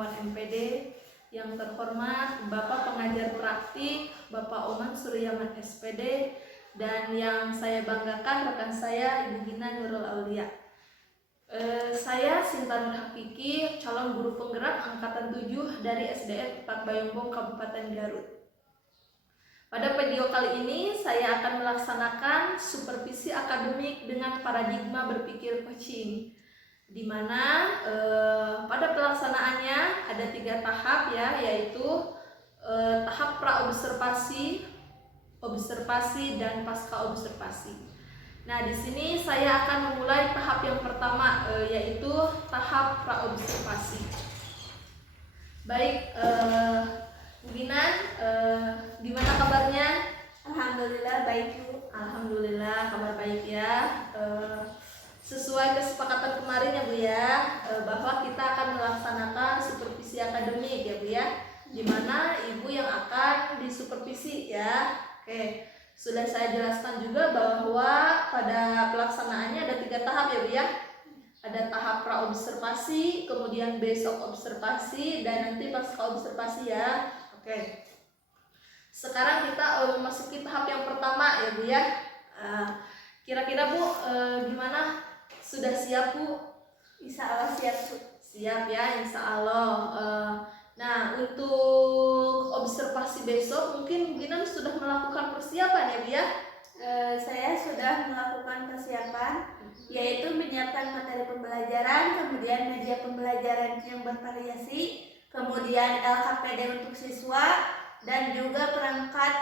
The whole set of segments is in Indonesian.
Hermawan MPD, yang terhormat Bapak Pengajar Praktik Bapak Oman Suryaman SPD, dan yang saya banggakan rekan saya Ibu Gina Nurul Aulia. Saya Sinta Nur Hakiki, calon guru penggerak angkatan 7 dari SDN 4 Bayongbong Kabupaten Garut. Pada video kali ini saya akan melaksanakan supervisi akademik dengan paradigma berpikir coaching, di mana pada pelaksanaannya ada 3 tahap ya, yaitu tahap pra-observasi, observasi, dan pasca observasi. Nah, di sini saya akan memulai tahap yang pertama, yaitu tahap pra-observasi. Baik, Bu Gina, gimana kabarnya? Alhamdulillah baik Bu. Alhamdulillah kabar baik ya. Sesuai kesepakatan kemarin ya Bu ya, bahwa kita akan melaksanakan supervisi akademik ya Bu ya, dimana Ibu yang akan disupervisi ya. Oke, sudah saya jelaskan juga bahwa pada pelaksanaannya ada 3 tahap ya Bu ya. Ada tahap pra-observasi, kemudian besok observasi, dan nanti pasca observasi ya. Oke, sekarang kita memasuki tahap yang pertama ya Bu ya. Kira-kira Bu gimana? Sudah siap Bu? Insya Allah siap Bu. Siap ya, insya Allah. Nah, untuk observasi besok mungkin Bu Gina sudah melakukan persiapan ya Bu ya? Saya sudah melakukan persiapan, yaitu menyiapkan materi pembelajaran, kemudian media pembelajaran yang bervariasi, kemudian LKPD untuk siswa, dan juga perangkat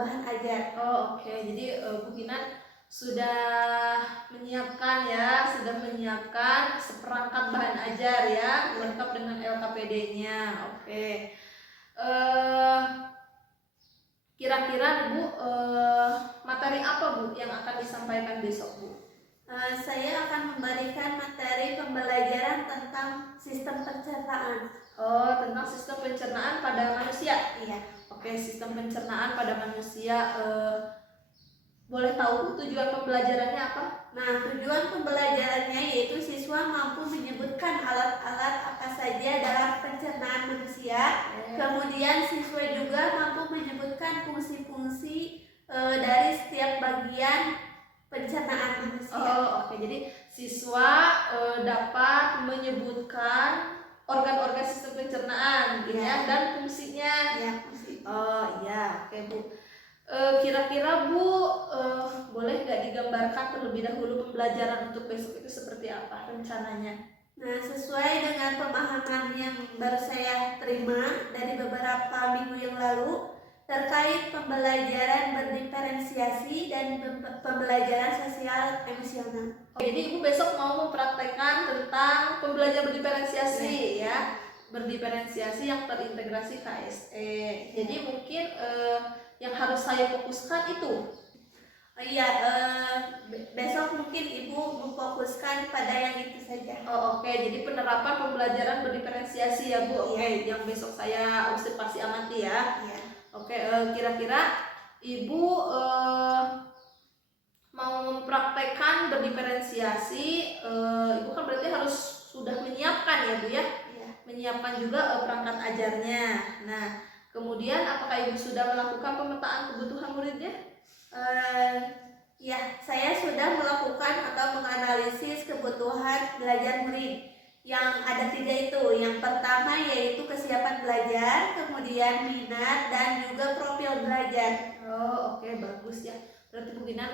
bahan ajar. Oke. Jadi Bu Gina sudah menyiapkan ya, menyiapkan seperangkat bahan ajar ya, lengkap dengan LKPD-nya. Oke. Kira-kira Bu, materi apa Bu yang akan disampaikan besok Bu? Saya akan memberikan materi pembelajaran tentang sistem pencernaan. Oh, tentang sistem pencernaan pada manusia? Iya. Oke, sistem pencernaan pada manusia. Boleh tahu tujuan pembelajarannya apa? Nah, tujuan pembelajarannya yaitu siswa mampu menyebutkan alat-alat apa saja dalam pencernaan manusia. Kemudian siswa juga mampu menyebutkan fungsi-fungsi dari setiap bagian pencernaan manusia. Oh, oke. Jadi siswa dapat menyebutkan organ-organ sistem pencernaan ya, dan fungsinya. Ya, fungsi. Oh iya, oke Bu. Kira-kira Bu, boleh nggak digambarkan terlebih dahulu pembelajaran untuk besok itu seperti apa rencananya? Nah, sesuai dengan pemahaman yang baru saya terima dari beberapa minggu yang lalu terkait pembelajaran berdiferensiasi dan pembelajaran sosial emosional. Jadi Ibu besok mau mempraktekkan tentang pembelajaran berdiferensiasi ya, berdiferensiasi yang terintegrasi KSE. Jadi mungkin yang harus saya fokuskan itu. Besok mungkin Ibu memfokuskan pada yang itu saja. Oke. Jadi penerapan pembelajaran berdiferensiasi ya Bu. Oke, yang besok saya observasi amati ya. Iya. Oke, kira-kira Ibu mau mempraktekkan berdiferensiasi, Ibu kan berarti harus sudah menyiapkan ya Bu ya? Iya. Menyiapkan juga perangkat ajarnya. Nah, kemudian apakah Ibu sudah melakukan pemetaan kebutuhan muridnya? Ya, saya sudah melakukan atau menganalisis kebutuhan belajar murid yang ada 3 itu. Yang pertama yaitu kesiapan belajar, kemudian minat, dan juga profil belajar. Oh, oke, bagus ya. Berarti Bu Gina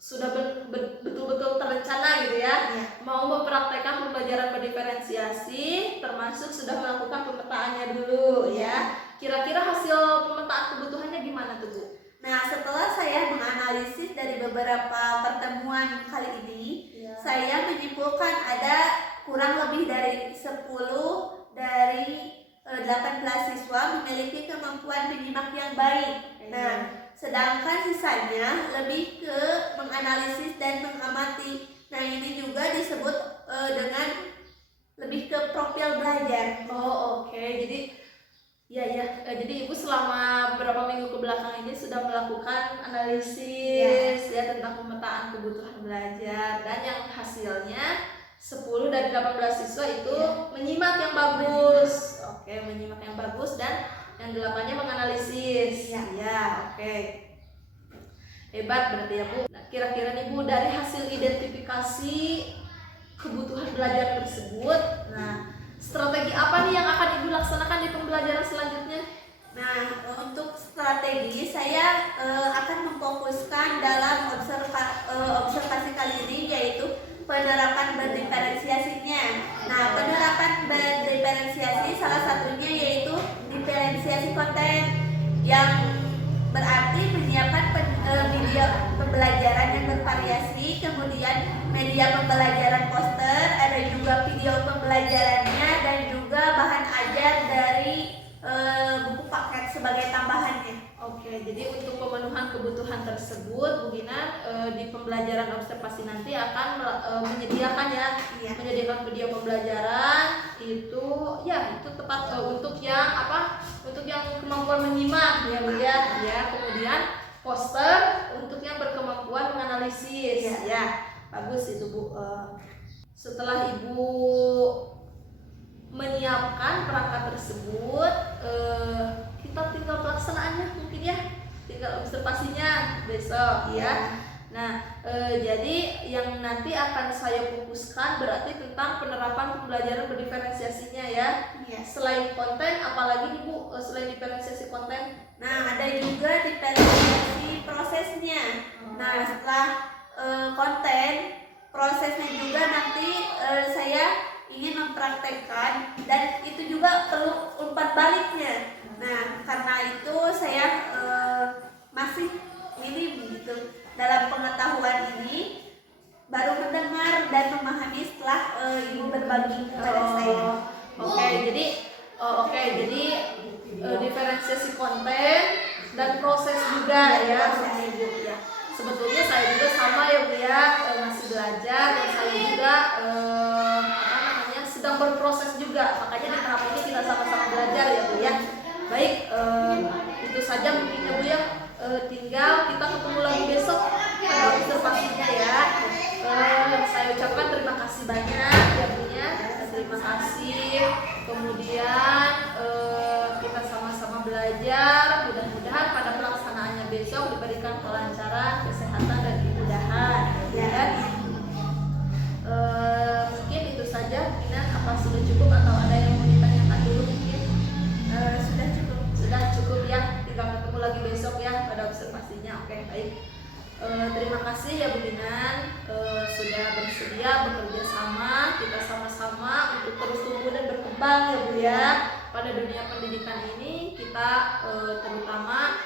sudah betul-betul terencana gitu ya, mau mempraktekkan pembelajaran berdiferensiasi, termasuk sudah melakukan pemetaannya dulu ya. Kira-kira hasil pemetaan kebutuhannya gimana tuh Bu? Nah, setelah saya menganalisis dari beberapa pertemuan kali ini, saya menyimpulkan ada kurang lebih dari 10 dari 18 siswa memiliki kemampuan menyimak yang baik. Nah, sedangkan sisanya lebih ke menganalisis dan mengamati. Nah, ini juga disebut dengan lebih ke profil belajar. Oh, oke. Jadi jadi Ibu selama beberapa minggu ke belakang ini sudah melakukan analisis ya tentang pemetaan kebutuhan belajar, dan yang hasilnya 10 dari 18 siswa itu menyimak yang bagus Yang 8-nya menganalisis. Iya. Ya, oke. Hebat berarti ya Bu. Nah, kira-kira nih Bu, dari hasil identifikasi kebutuhan belajar tersebut, nah strategi apa nih yang akan Ibu laksanakan di pembelajaran selanjutnya? Nah, untuk strategi saya akan memfokuskan dalam observasi kali ini, yaitu penerapan berdiferensiasinya. Nah, penerapan berdiferensiasi salah satunya yaitu diferensiasi konten, yang berarti menyiapkan video pembelajaran yang bervariasi, kemudian media pembelajaran poster, ada juga video pembelajarannya, dan juga bahan ajar dari buku paket sebagai tambahannya. Oke, jadi untuk pemenuhan kebutuhan tersebut, Bu Gina di pembelajaran observasi nanti akan menyediakan ya, Iya. menyediakan video pembelajaran itu tepat untuk yang apa? Untuk yang kemampuan menyimak ya Bu ya. Ya, kemudian poster untuk yang berkemampuan menganalisis. Iya. Ya, bagus itu Bu. Setelah Ibu menyiapkan perangkat tersebut, kita tinggal pelaksanaannya mungkin ya, tinggal observasinya besok ya. Nah, jadi yang nanti akan saya fokuskan berarti tentang penerapan pembelajaran berdiferensiasinya ya. Iya. Selain konten, apalagi nih Bu, selain diferensiasi konten? Nah, ada juga diferensiasi prosesnya. Nah, setelah konten, prosesnya juga nanti saya ingin mempraktekkan, dan itu juga perlu umpan baliknya. Nah, karena itu saya masih minim gitu dalam pengetahuan ini, baru mendengar dan memahami setelah Ibu berbagi kepada saya. Jadi diferensiasi konten dan proses juga ya, Bu ya. Sebetulnya saya juga sama ya Bu ya, masih belajar, dan saya juga sedang berproses juga, makanya di tahap ini kita sama-sama belajar ya Bu ya. Baik, itu saja mungkin ya Bu ya. Tinggal kita ketemu lagi besok pada observasinya ya. Saya ucapkan terima kasih banyak ya Bu ya. Terima kasih. Kemudian kita sama-sama belajar. Mudah-mudahan pada pelaksanaannya besok diberikan kelancaran, kesehatan, dan kemudahan ya. Mungkin itu saja. Apa sudah cukup atau ada yang mau ditanyakan dulu mungkin? Sudah cukup ya. Tinggal ketemu lagi besok ya pada observasinya. Oke, baik. Terima kasih ya Bu Dinan sudah bersedia bekerja sama, kita sama-sama untuk terus tumbuh dan berkembang ya Bu ya. Pada dunia pendidikan ini kita terutama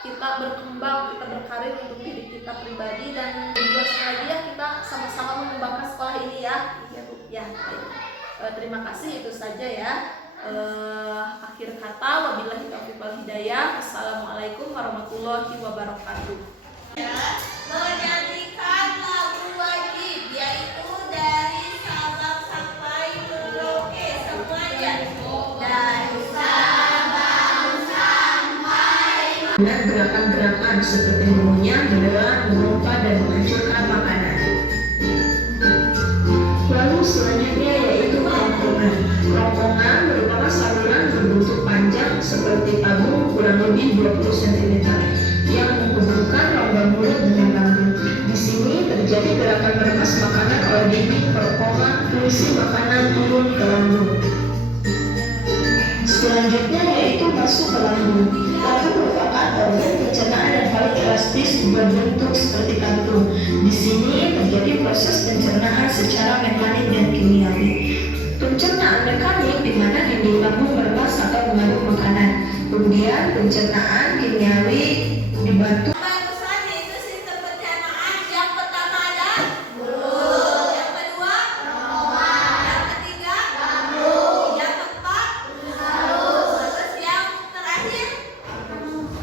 kita berkembang, kita berkarir untuk diri kita pribadi, dan juga sekali ya kita sama-sama mengembangkan sekolah ini ya. Iya Bu. Ya, baik. Terima kasih, itu saja ya. Akhir kata, wabillahi taufiq wal hidayah. Assalamualaikum warahmatullahi wabarakatuh. Menyanyikan lagu wajib, yaitu dari Sabang sampai Merauke semuanya. Dari Sabang sampai dengan gerakan-gerakan seperti mengunyah, menelan, melompat, dan menghancurkan makanan. Lalu selanjutnya yaitu kerongkongan. Kerongkongan merupakan saluran berbentuk panjang seperti tabung kurang lebih 20 cm yang menghubungkan rongga mulut dengan lambung. Di sini terjadi gerakan meremas makanan oleh dinding kerongkongan, fungsi makanan turun ke lambung. Selanjutnya yaitu masuk ke lambung. Lambung merupakan organ pencernaan yang paling elastis berbentuk seperti kantung. Di sini terjadi proses pencernaan secara mekanik dan kimiawi. Pencernaan mekanik di mana dinding lambung meremas atau mengaduk makanan. Kemudian pencernaan kimiawi dibantu. barusan yaitu sistem pencernaan. Yang pertama ada mulut, yang kedua yang ketiga yang keempat terus yang terakhir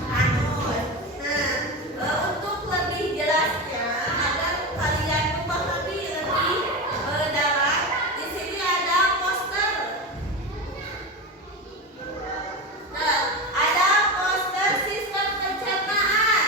anus. Nah, untuk lebih jelasnya agar kalian memahami lebih dalam, di sini ada poster. Nah, ada poster sistem pencernaan.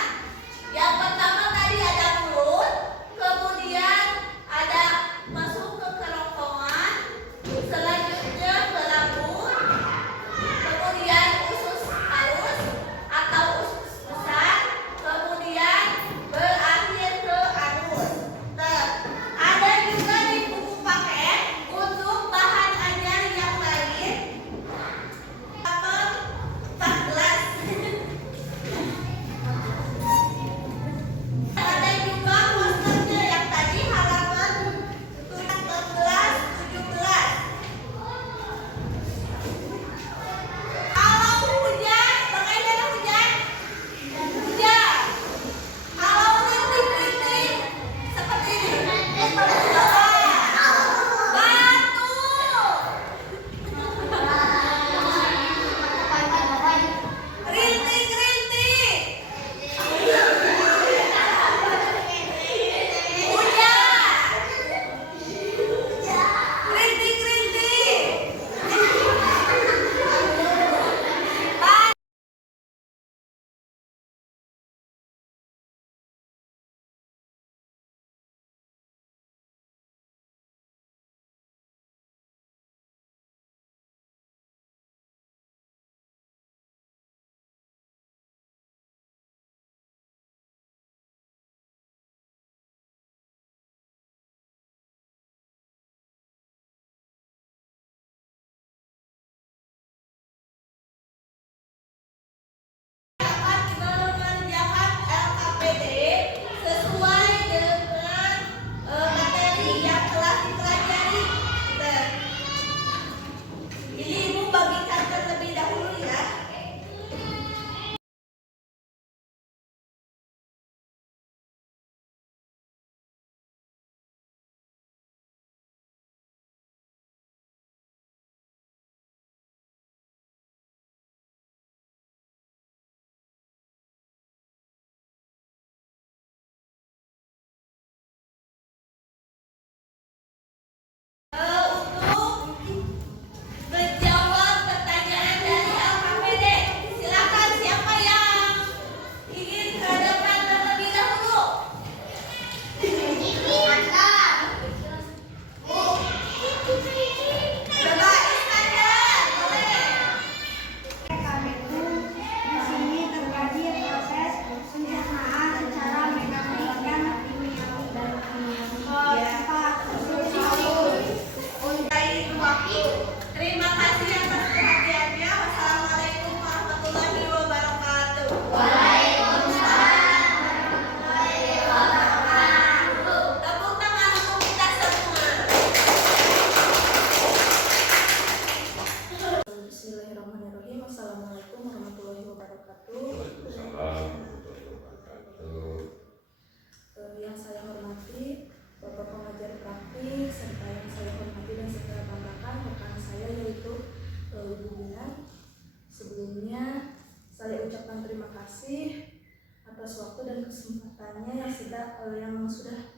yang sudah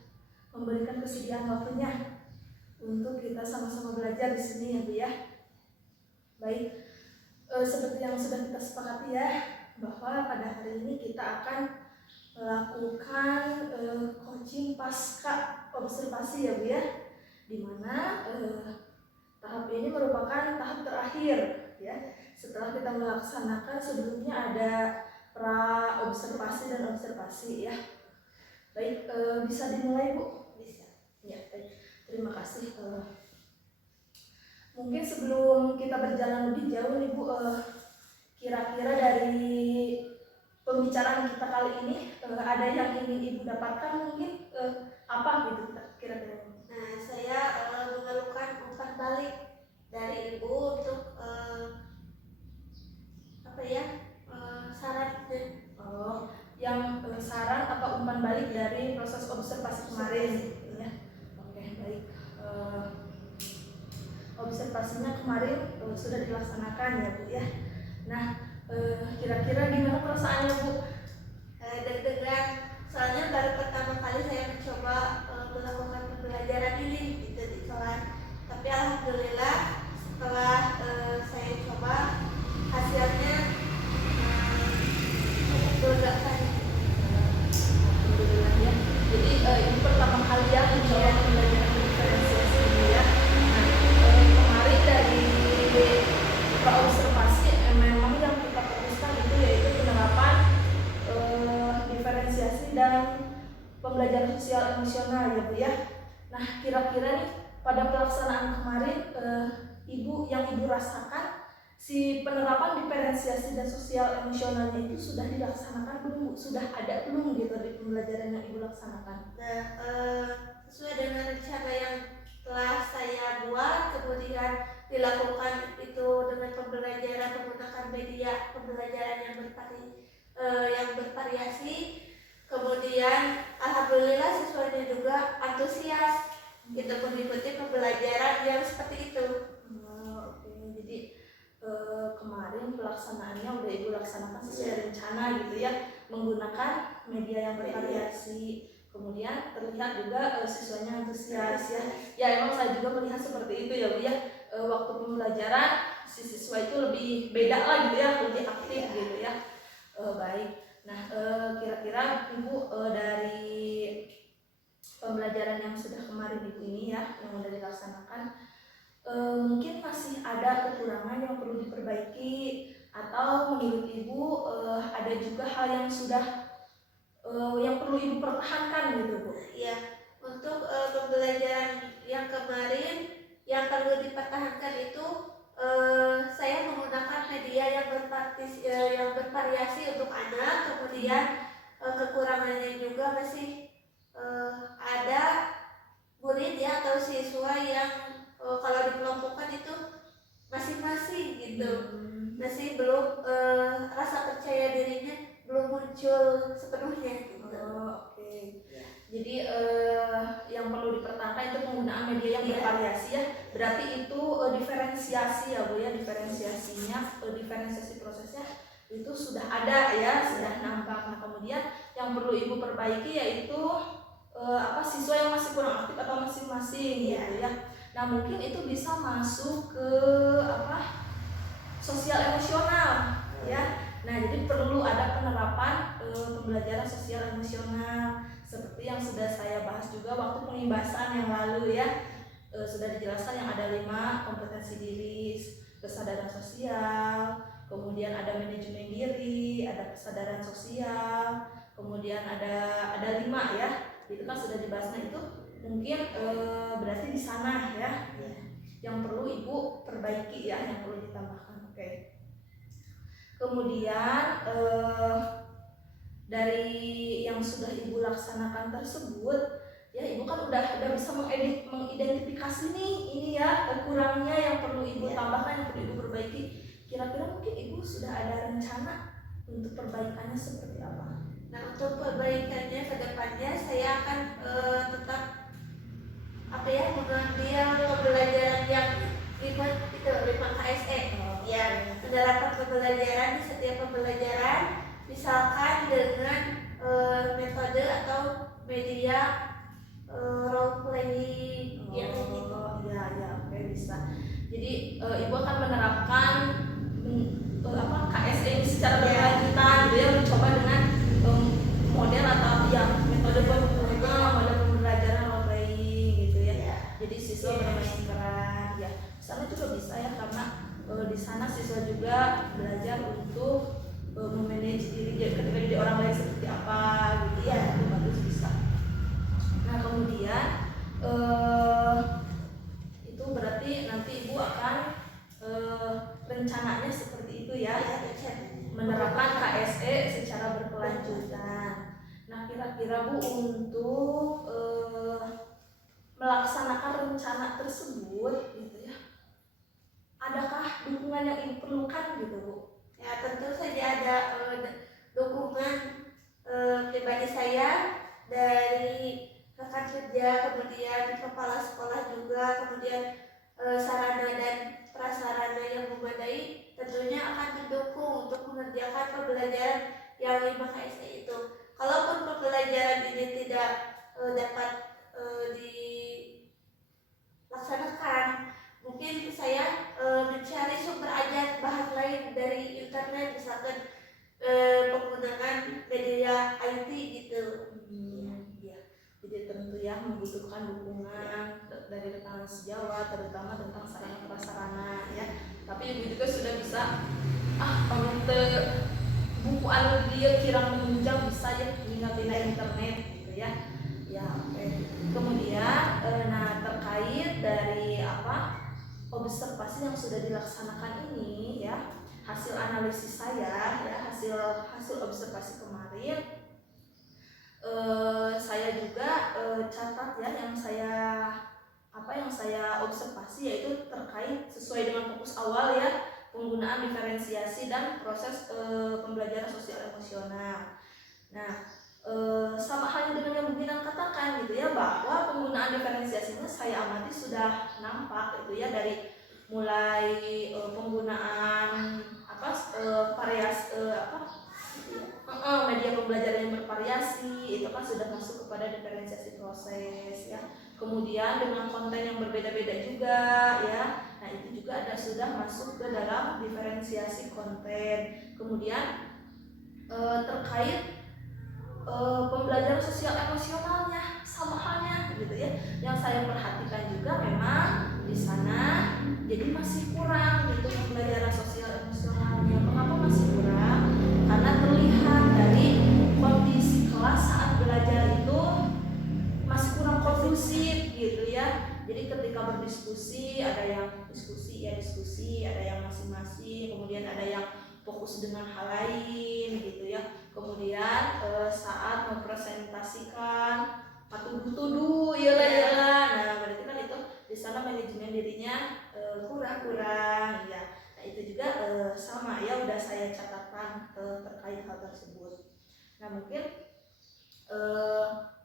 memberikan kesediaan waktunya untuk kita sama-sama belajar di sini ya Bu ya. Baik, seperti yang sudah kita sepakati ya, bahwa pada hari ini kita akan melakukan coaching pasca observasi ya Bu ya, dimana tahap ini merupakan tahap terakhir ya. Setelah kita melaksanakan sebelumnya ada pra observasi dan observasi ya. Baik, bisa dimulai Bu? Bisa. Ya, baik. Terima kasih. Mungkin sebelum kita berjalan lebih jauh nih Bu, kira-kira dari pembicaraan kita kali ini ada yang ingin Ibu dapatkan mungkin apa gitu kira-kira? Nah, saya memerlukan umpan balik dari Ibu untuk saran dan yang saran apa umpan balik dari proses observasi kemarin ya. Oke, baik. Observasinya kemarin sudah dilaksanakan ya Bu ya. Nah, kira-kira gimana perasaannya Bu? Deg-degan, soalnya baru pertama kali saya mencoba melakukan pembelajaran ini gitu di kelas. Tapi alhamdulillah setelah saya coba hasilnya cukup melegakan. Alhamdulillah ya. Jadi ini pertama kali ya mencoba pembelajaran diferensiasi ini ya. Nah, kemarin dari praobservasi memang yang kita fokuskan itu yaitu penerapan diferensiasi dan pembelajaran sosial emosional ya Bu ya. Nah, kira-kira nih pada pelaksanaan kemarin yang Ibu rasakan si penerapan diferensiasi dan sosial emosionalnya itu sudah dilaksanakan belum Bu? Sudah ada belum gitu di pembelajaran yang Ibu laksanakan? Nah, sesuai dengan rencana yang telah saya buat, kemudian dilakukan itu dengan pembelajaran menggunakan media pembelajaran yang bervariasi. Kemudian alhamdulillah siswanya juga antusias gitu mengikuti pembelajaran yang seperti itu. Oke. Jadi kemarin pelaksanaannya udah Ibu laksanakan sesuai rencana gitu ya, menggunakan media yang bervariasi. Kemudian terlihat juga siswanya antusias ya. Ya emang saya juga melihat seperti itu ya Bu ya. Waktu pembelajaran si siswa itu lebih beda lah gitu ya, lebih aktif gitu ya. Baik. Nah, kira-kira Ibu dari pembelajaran yang sudah kemarin Ibu ini ya, yang sudah dilaksanakan, mungkin masih ada kekurangan yang perlu diperbaiki, atau menurut Ibu ada juga hal yang sudah yang perlu Ibu pertahankan gitu Bu? Ya, untuk pembelajaran yang kemarin yang perlu dipertahankan itu saya menggunakan media yang bervariasi untuk anak. Kemudian kekurangannya juga masih ada murid ya atau siswa yang kalau dikelompokkan itu masing-masing gitu, masih belum rasa percaya dirinya belum muncul sepenuhnya gitu. Oke. Jadi yang perlu dipertahankan itu penggunaan media yang bervariasi ya. Berarti itu diferensiasi ya Bu ya, diferensiasinya, diferensiasi prosesnya itu sudah ada ya, sudah nampak. Nah, kemudian yang perlu Ibu perbaiki yaitu siswa yang masih kurang aktif atau masing-masing gitu ya. Nah, mungkin itu bisa masuk ke sosial emosional ya. Nah, jadi perlu ada penerapan pembelajaran sosial emosional seperti yang sudah saya bahas juga waktu pengibasan yang lalu ya. Sudah dijelaskan yang ada 5 kompetensi diri, kesadaran sosial, kemudian ada manajemen diri, ada kesadaran sosial, kemudian ada 5 ya. Itu kan sudah dibahas. Nah, itu mungkin berarti di sana ya yang perlu Ibu perbaiki ya, yang perlu ditambahkan. Oke. Kemudian dari yang sudah Ibu laksanakan tersebut ya, Ibu kan udah bisa mengidentifikasi nih ini ya kurangnya yang perlu Ibu tambahkan, yang perlu Ibu perbaiki. Kira-kira mungkin Ibu sudah ada rencana untuk perbaikannya seperti apa? Nah, untuk perbaikannya ke depannya saya akan tetap mengambil pembelajaran yang 5 KSE ya, menerapkan pembelajaran di setiap pembelajaran, misalkan dengan metode atau media role playing ya kayak gitu. Ya, oke, bisa. Jadi ibu akan menerapkan KSE ini secara berkelanjutan, gitu ya, mencoba dengan model atau metode pembelajaran role playing gitu ya. Jadi siswa bermain peran ya. Di sana juga bisa ya, karena di sana siswa juga belajar untuk memanage diri ketika jadi orang lain seperti apa gitu ya. Itu bagus, bisa. Nah, kemudian itu berarti nanti ibu akan rencananya seperti itu ya, menerapkan KSE secara berkelanjutan. Nah, kira-kira Bu, untuk melaksanakan rencana tersebut gitu ya, adakah dukungan yang ibu perlukan gitu Bu? Ya, tentu saja ada dukungan pribadi saya dari rekan kerja, kemudian kepala sekolah juga, kemudian sarana dan prasarana yang memadai tentunya akan mendukung untuk mengerjakan pembelajaran yang 5 KSE itu. Kalaupun pembelajaran ini tidak dapat dilaksanakan, mungkin saya mencari sumber ajar bahan lain dari internet, misalkan penggunaan media IT gitu. Ya. Jadi tentu ya membutuhkan dukungan dari rekan sejawat, terutama tentang sarana prasarana ya. Tapi ibu juga sudah bisa buku anu dia kirang menunjang bisa ya bina internet gitu ya. Ya, oke. Kemudian terkait dari observasi yang sudah dilaksanakan ini ya, hasil analisis saya ya, hasil observasi kemarin, saya juga catat ya yang saya observasi, yaitu terkait sesuai dengan fokus awal ya, penggunaan diferensiasi dan proses pembelajaran sosial emosional. Nah, sama halnya dengan yang Bu Ginan katakan gitu ya, bahwa penggunaan diferensiasinya saya amati sudah nampak gitu ya, dari mulai penggunaan variasi media pembelajaran yang bervariasi, itu kan sudah masuk kepada diferensiasi proses ya. Kemudian dengan konten yang berbeda-beda juga ya, nah itu juga sudah masuk ke dalam diferensiasi konten. Kemudian terkait pembelajaran sosial emosionalnya sama halnya gitu ya, yang saya perhatikan juga memang di sana jadi masih kurang gitu pembelajaran sosial emosionalnya. Mengapa masih kurang? Karena terlihat dari kondisi kelas saat belajar itu masih kurang kondusif gitu ya. Jadi ketika berdiskusi, ada yang diskusi, ada yang masing-masing, kemudian ada yang fokus dengan hal lain gitu ya. Kemudian saat mempresentasikan tuduh iyalah, nah berarti kan itu di sana manajemen dirinya kurang ya. Nah itu juga sama ya, udah saya catatkan terkait hal tersebut. Nah mungkin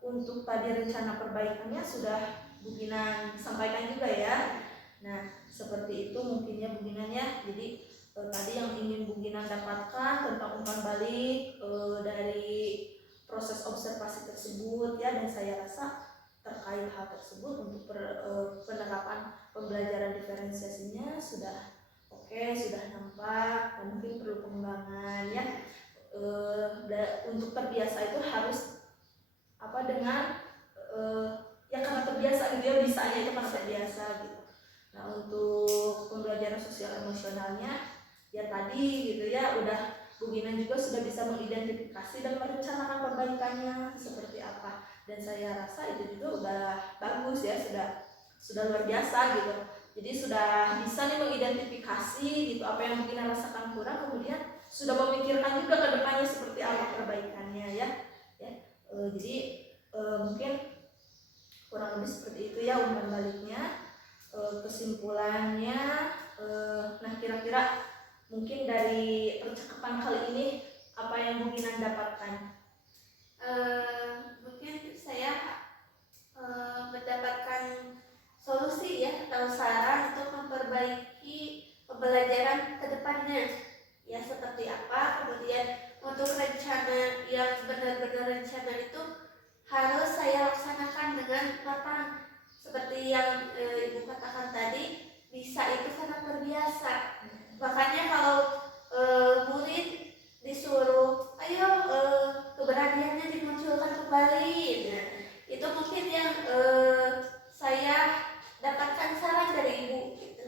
untuk tadi rencana perbaikannya sudah Bu Ginan sampaikan juga ya. Nah seperti itu mungkinnya Bu Ginan ya. Jadi tadi yang ingin Bu Ginan dapatkan tentang umpan balik dari proses observasi tersebut ya, dan saya rasa terkait hal tersebut untuk penerapan pembelajaran diferensiasinya sudah oke, sudah nampak, dan mungkin perlu pengembangan ya. Untuk terbiasa itu harus dengan ya karena terbiasa gitu ya, bisanya itu karena terbiasa gitu. Nah untuk pembelajaran sosial emosionalnya ya tadi gitu ya, udah Bu Ginan juga sudah bisa mengidentifikasi dan merencanakan perbaikannya seperti apa, dan saya rasa itu juga udah bagus ya, sudah luar biasa gitu. Jadi sudah bisa nih mengidentifikasi gitu apa yang Bu Ginan rasakan kurang, kemudian sudah memikirkan juga ke depannya seperti apa perbaikannya ya. Jadi mungkin kurang lebih seperti itu ya umpan baliknya. Kesimpulannya, nah kira-kira mungkin dari percakapan kali ini apa yang Bu Ginan dapatkan? Mungkin saya mendapatkan solusi ya atau saran untuk memperbaiki pembelajaran ke depannya ya, seperti apa. Kemudian untuk rencana yang benar-benar rencana itu harus saya laksanakan dengan matang. Seperti yang Ibu katakan tadi, bisa itu karena terbiasa. Makanya kalau murid disuruh, ayo keberaniannya dimunculkan kembali. Nah, itu mungkin yang saya dapatkan saran dari Ibu gitu.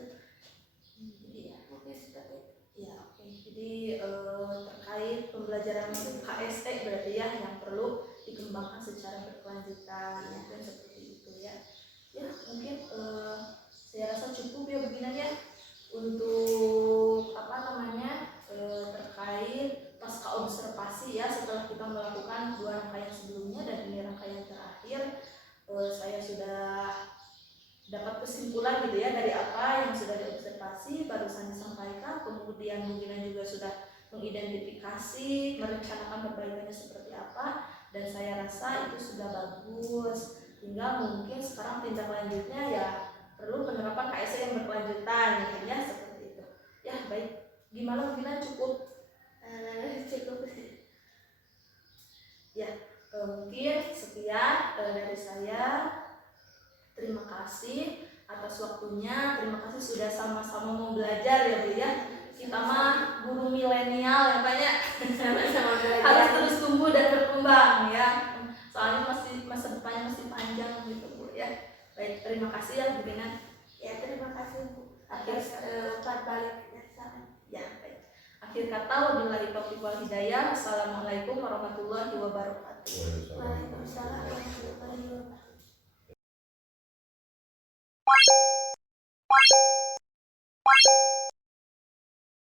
Jadi ya mungkin seperti itu. Ya, oke. Jadi terkait pembelajaran KSE berarti ya yang perlu dikembangkan secara berkelanjutan, dan seperti itu ya. Ya, mungkin saya rasa cukup ya begini ya untuk terkait pasca observasi ya, setelah kita melakukan 2 rangkaian sebelumnya dan ini rangkaian terakhir. Saya sudah dapat kesimpulan gitu ya dari apa yang sudah diobservasi barusan disampaikan. Kemudian Bu Gina juga sudah mengidentifikasi, merencanakan perbaikannya seperti apa, dan saya rasa itu sudah bagus. Tinggal mungkin sekarang tindak lanjutnya ya perlu penerapan KSE yang berkelanjutan gitu ya, seperti itu. Ya baik, gimana Bu Gina, cukup? Cukup. Ya, mungkin sekian dari saya. Terima kasih atas waktunya, terima kasih sudah sama-sama mau belajar ya Bu ya. Kita mah guru milenial ya Pak ya. Sama-sama belajar. Harus terus tumbuh dan berkembang ya. Soalnya masa depannya masih panjang gitu Bu ya. Baik, terima kasih ya Bu Gina. Ya, terima kasih Bu atas umpan baliknya saran. Ya, baik. Akhir kata, wabillahi taufiq wal hidayah. Assalamualaikum warahmatullahi wabarakatuh. Waalaikumsalam warahmatullahi wabarakatuh.